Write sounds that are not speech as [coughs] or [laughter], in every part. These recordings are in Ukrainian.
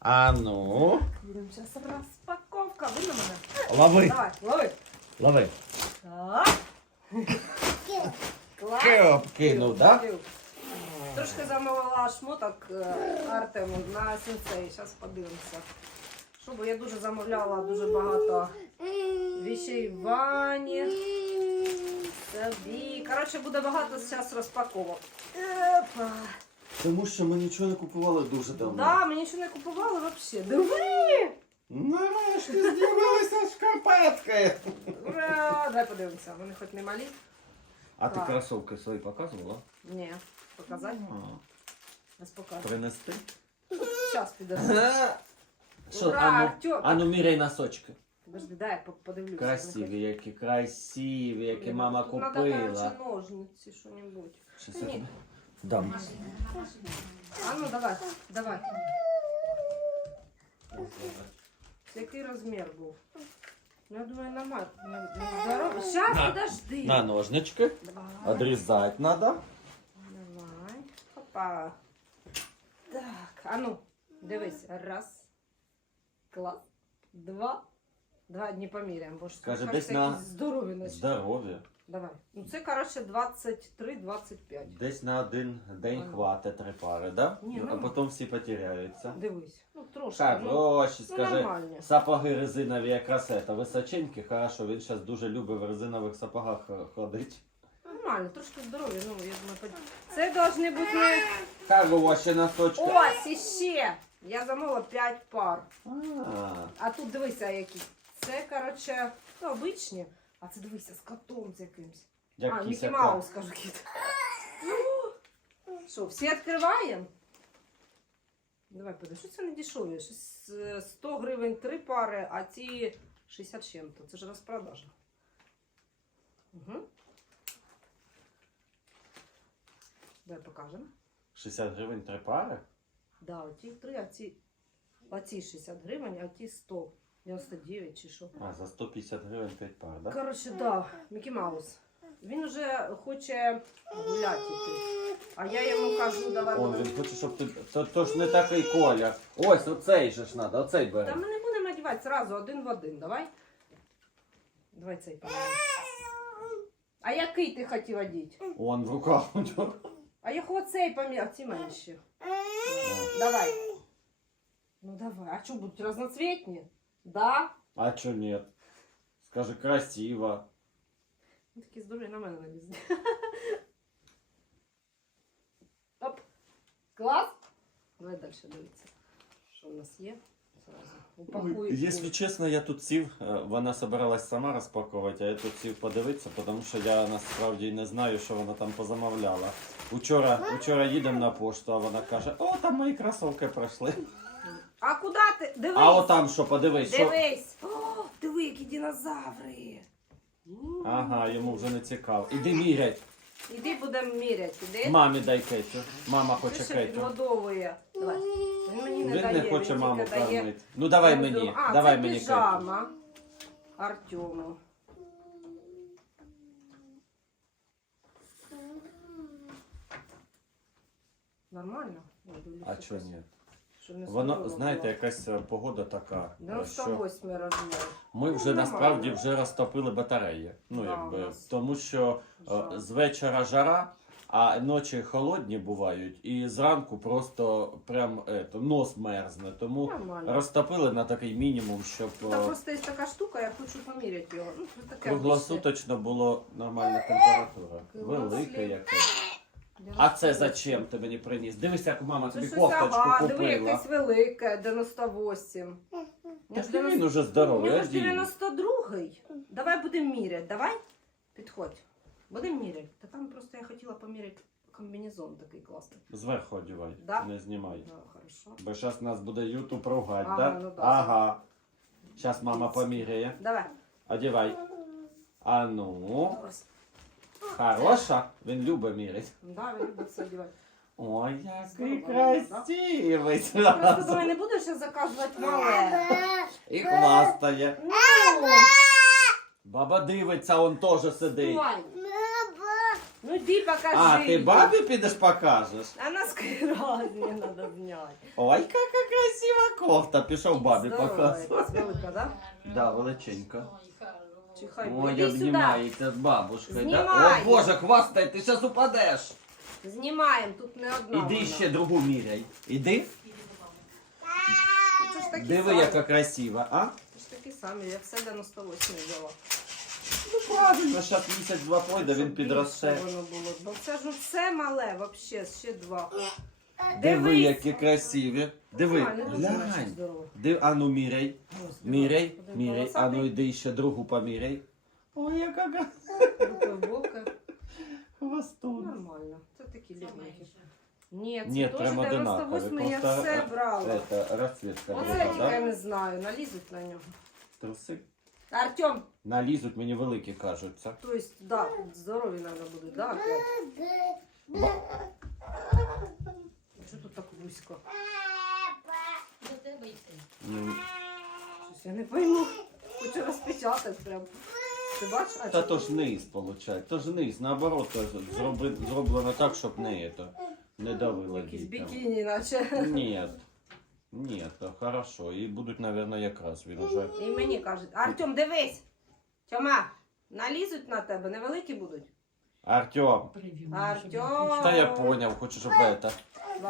А ну. Будемо зараз розпаковка. Ви на мене? Лови. Давай, лови. Лови. Так. Клас. Кип, кинув, да? Трошки замовила шмоток е, Артему на сенсей. Зараз подивимося. Що, бо я дуже замовляла дуже багато вещей в ванні. Собі. Коротше, буде багато зараз розпаковок. Опа. Тому що ми нічого не купували дуже давно. Да, ми нічого не купували взагалі. Диви! Нарешті з'явилися шкарпетки. Ура! Давай подивимося. Вони хоч не малі? А ти Так. кросовки свої показувала? Ні. Показати? А, Нас покажу. Принести? Зараз підожди. Що, Ура, ану, Артем! ану міряй носочки. Подожди, дай я по- подивлюся. Красиві, які красиві, які мама Тут Надо, купила. короче, ножниці, що-нибудь. Щас Ні. я дам. А ну давай, давай. Який розмір був? Ну, Я думаю, нормально. Здорово. Сейчас, На. подожди. На ножнички. Давай. Отрізати треба. Давай. Опа. Так, а ну, дивись. Раз. Клас. Два. Два дні поміряємо, бо ж Скажи, кажеться, десь на- якісь здорові наче. Здоров'я. Давай. Ну це, коротше, 23-25. Десь на один день хватить три пари, да? Ні, а потім всі потеряються. Дивись. Ну, трошки. Ну, Хороші, ну скажи. нормально. Сапоги резинові якраз це височенькі, хорошо, він зараз дуже любить в резинових сапогах е, ходити. Нормально, трошки здоров'я. Ну, я думаю, под- це должны бути не... Хороші носочки. Ось іще! Я замовила 5 пар. А, А тут дивися, які. Це, коротше, ну, обичні. А це дивися, з котом з якимсь. а, як Мікі кисяка. Маус, кажу, кіт. Ну, Що, всі відкриваємо? Давай, подивись, що це не дешеві? Щось, е, 100 гривень 3 пари, а ці 60 з чим-то. Це ж розпродажа. Угу. Давай покажемо. 60 гривень три пари? Да, оті 3, а ці, а ці 60 гривень, а ті 100. 99 чи що. А, за 150 гривень 5 пар, да? Коротше, да, Мікі Маус. Він вже хоче гуляти йти. А я йому кажу, давай. Будемо- він хоче, щоб ти. То, то ж не такий колір. Ось, оцей же ж надо, оцей Та бери. ми не будемо одягати зразу один в один, давай. Давай цей поміняємо. А який ти хотів одіти? Он в руках у нього. А я хочу цей поміняв, ці менші. Давай. Ну давай. А що будуть разноцветні? Да? А чо нет? Скажи, красиво. Ну, такі здорові на мене налізли. Оп. Клас. Давай далі дивитися. Що у нас є? Якщо чесно, я тут сів, е, вона собиралась сама розпаковувати, а я тут сів подивитися, тому що я насправді не знаю, що вона там позамовляла. Учора, учора їдемо на пошту, а вона каже, о, там мої кросовки пройшли. А куди ти? Дивись. А отам що, подивись, що. Дивись. О, диви, які динозаври. М. Ага, йому вже не цікаво. Іди мірять. Іди будемо міряти. Іди. Мамі дай кетчу. Мама хоче Ти кетчу. підгодовує. Давай. Він мені не Він дає. не хоче він маму тільки дає кормити. Ну давай Артему. мені, А, давай це мені піжама Артему. Нормально? Дивлюся, А чого якось, ні? Щоб не Воно, знаєте, якась е, погода така, е, що 98 розмір. ми вже Ну, насправді нормально. вже розтопили батареї. Ну, Да, якби, нас тому що е, з вечора жара, а ночі холодні бувають, і зранку просто прям ето, нос мерзне. Тому Нормально. розтопили на такий мінімум, щоб е, Та просто є така штука, я хочу поміряти його. Ну, це таке круглосуточно було нормальна температура. Велика яка. А це зачем ти мені приніс? Дивись, як мама тобі щось, кофточку ага, диви, купила. якесь велике, 98. Так він уже здоровий, ж дій. 92-й. Давай будемо міряти, давай. Підходь. Будемо міряти. Та там просто я хотіла поміряти комбінезон такий класний. Зверху одівай, Да? не знімай. Да, хорошо. Бо зараз нас буде Ютуб ругать, Ага, да? ну да. Ага. Зараз мама поміряє. Давай. Одівай. А ну. Ось. Хороша. Він любить міряти. Да, він любить це одягати. Ой, який красивий Просто зразу. думаю, не будеш ще заказувати мале. І хвастає. Баба дивиться, он теж сидить. Давай. Ну йди покажи. А, ти бабі підеш покажеш? А наскільки раз мені треба зняти. Ой, яка красива кофта. Пішов бабі Здорово, показувати. велика, да? Да, величенька. Чи хай Ой, іди сюди. обнімається з бабушкою. Да? О Боже, хвастай, ти зараз упадеш. Знімаємо, тут не одна Іди вона. ще другу міряй. Іди. Це ж такі Диви, самі. яка красива, а? Це ж такі самі, я все 98 взяла. Ну правильно, зараз місяць-два пройде, він Щоб підросте. воно було. Бо це ж все мале, вообще, ще два. Диви, Дивись. які красиві. Диви, А, не дуже наче глянь. здорово. Див, а ну міряй. Міряй, міряй. А ну йди ще другу поміряй. Ой, яка га- хвостун. Нормально. Це такі легенькі. Ні, це Ні, теж прямо 98 я Просто, все е, брала. Это, розцветка Оце друга, тільки да? не знаю, налізуть на нього. Труси. Артем, Налізуть, мені великі кажуться. то есть, да, здорові надо буде, да, опять? Що тут так вузько? М, Щось я не пойму. Хочу розпечатати прям. Ти бачиш? А, Та то ж низ, виходить. То ж низ, наоборот, то ж зроби- зроблено так, щоб не, это, не давило Якісь дітям. бікіні, наче. Ні. Ні, то хорошо. І будуть, мабуть, якраз він уже. І мені кажуть, Артем, дивись. Тьома, налізуть на тебе, невеликі будуть. Артем, Артем. та я поняв, хочу, щоб [laughs] это.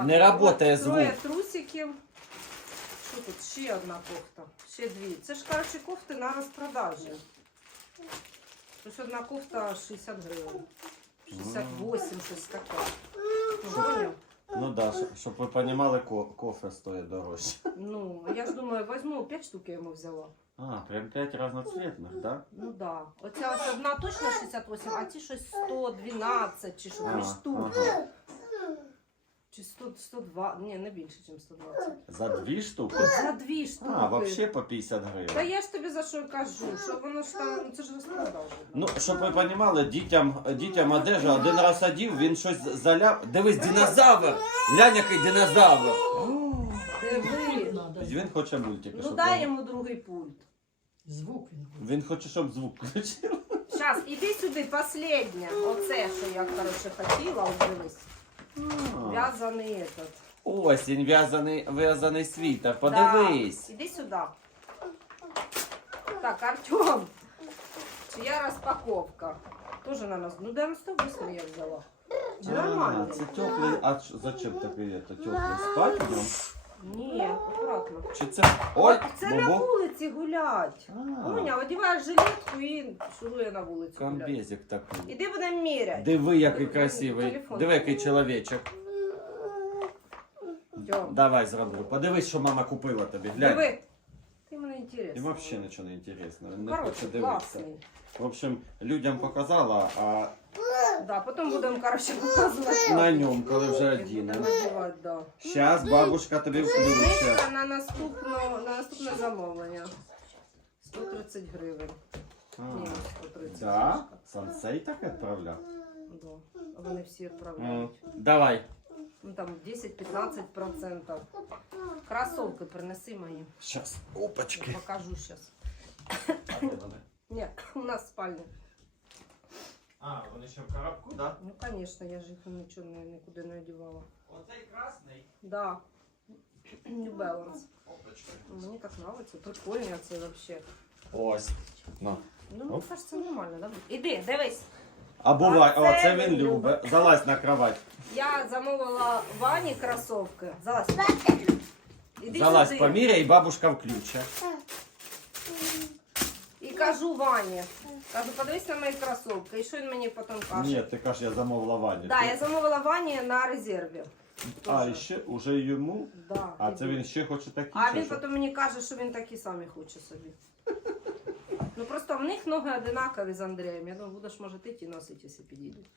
Не работає от Троє звук. трусиків. Що тут? Ще одна кофта. Ще дві. Це ж, коротше, кофти на розпродажі. Ось одна кофта 60 гривень. 68, щось таке. Ну, поняв? Ну да, щ- щоб ви розуміли, ко- кофе стоїть дорожче. Ну, я ж думаю, візьму 5 штук я йому взяла. А, прям 5 разноцветних, да? Ну да. Оця ось одна точно 68, а ці щось 112 чи що, дві А, штуки. ага. Чи 100, 102, ні, не більше, ніж 120. За дві штуки? За дві штуки. А, вообще по 50 Та я ж тобі за що й кажу, що воно ж там, ну це ж розпродажа. Ну, щоб ви розуміли, дітям, дітям одежа один раз одів, він щось заляв. Дивись, динозавр! Глянь, який динозавр! Диви. Він хоче мультики. Ну щоб дай йому другий пульт. Звук він буде. Він хоче, щоб звук включив. Щас, іди сюди, последнє. Оце, що я, коротше, хотіла, от дивись. В'язаний этот. Осінь, в'язаний, в'язаний світер, подивись. Да. Іди сюди. Так, Артем. Чия розпаковка? Тоже на нас. Ну, 98 я взяла. Нормально. А, це теплий, а зачем такий это, теплий? Спать? Ні, акуратно. Чи це... Ой, Це на бобо. вулиці гулять. А, Уня, одіває жилетку і шурує на вулицю гулять. Комбезик такий. Іди будемо міряти. Диви, який красивий. Телефон. Диви, який чоловічок. Давай зроблю. Подивись, що мама купила тобі. Глянь. Диви. Ти мене І інтересно. взагалі нічого не інтересно. Не Коротше, дивитися. класний. В общем, людям показала, а Да, потім будемо, коротше, показувати. на ньому, коли вже Будемо одінемо. надівати, да. Щас бабушка тобі включить. Знижка на наступну, на наступне замовлення. 130 гривень. А, Ні, 130. Да? знижка. Сансей так відправляв? Да. А Вони всі Ну, відправляють. давай. Ну там 10-15%. Кросовки принеси мої. Щас. Я Опачки. покажу зараз. А де [coughs] вони? Ні, у нас спальня. А, вони ще в коробку, да? Ну, звісно, я ж їх нічого не, нікуди не одягала. Оцей красний. Да. New Balance. Опачки. Мені так подобається. Прикольно це взагалі. Ось. Ну. Ну, мені Оп. кажеться, нормально, да? Іди, дивись. А бувай, А о, це це він він любить. Залазь на кровать. Я замовила Вані кросовки. Залазь. Іди Залазь сюди. поміряй, і бабушка включить. І кажу Вані. Кажу, подивись на мої кросовки. І що він мені потім каже? Ні, ти кажеш, я замовила Вані. Да, я замовила Вані на резерві. А, і ще уже йому? Да, А це він ще хоче такі? А він потім мені каже, що він такі самі хоче собі. [laughs] Ну просто в них ноги одинакові з Андрієм. Я думаю, будеш може ти ті носити, якщо підійдуть.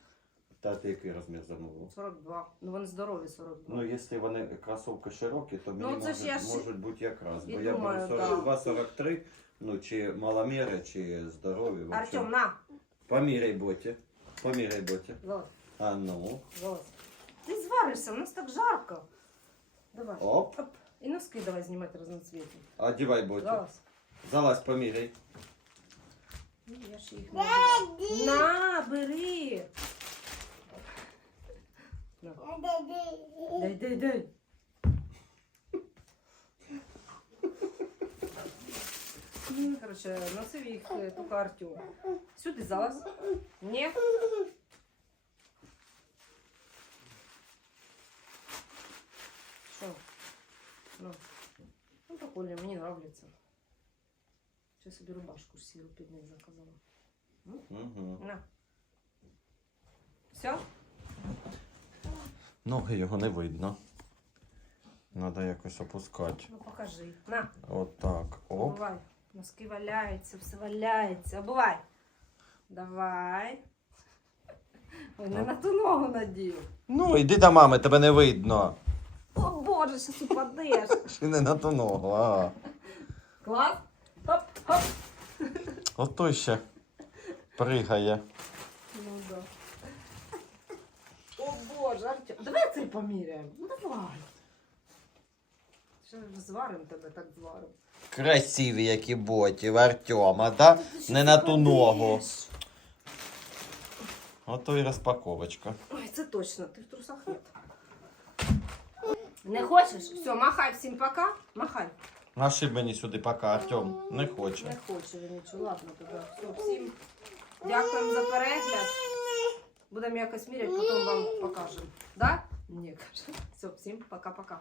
Та ти який розмір замовив? 42. Ну вони здорові 42. Ну, якщо вони кросовки широкі, то мені Ну, можуть, я можуть бути якраз. Бо я думаю, 42-43, ну, чи маломіри, чи здорові. в общем. Артем, на, Поміряй боті. Поміряй боті. залазь, А ну. залазь. Ти зваришся, у нас так жарко. Давай. Оп. Оп. І носки давай знімати разноцвітні. Одівай боті. Залазь. Залазь, поміряй. Ну, я ж їх не взяла. На, бери. Дай, дай, дай. Короче, носив їх е, тільки Артем. Сюди залаз. Ні. Що? Ну. Ну, прикольно, мені нравится. Сейчас собі рубашку сіру під них заказала. Угу. На. Все? Ноги його не видно. Надо якось опускати. Ну покажи. На. От так. Оп. Обувай. Носки валяються, все валяється. Обувай. Давай. Ой, не на ту ногу надів. Ну, йди до мами, тебе не видно. О боже, щас упадеш. Чи [laughs] не на ту ногу, а. Клас. Хоп, хоп. Ото ще пригає. Ну да. О боже, Артем. Давай цей поміряємо. Ну давай. Що ж зваримо тебе, так зваримо. Красиві, які боті в Артема, да? Не на ту ногу. Ото і розпаковочка. Ой, це точно, ти в трусах нет. Не хочеш? Все, махай всім пока. Махай. Наши мені сюди поки Артем не Не хоче. хоче він нічого. Ладно тоді. Все, всім дякуємо за перегляд. Будемо якось міряти, потім вам покажемо. Да? Ні, каже. Все, всім пока-пока.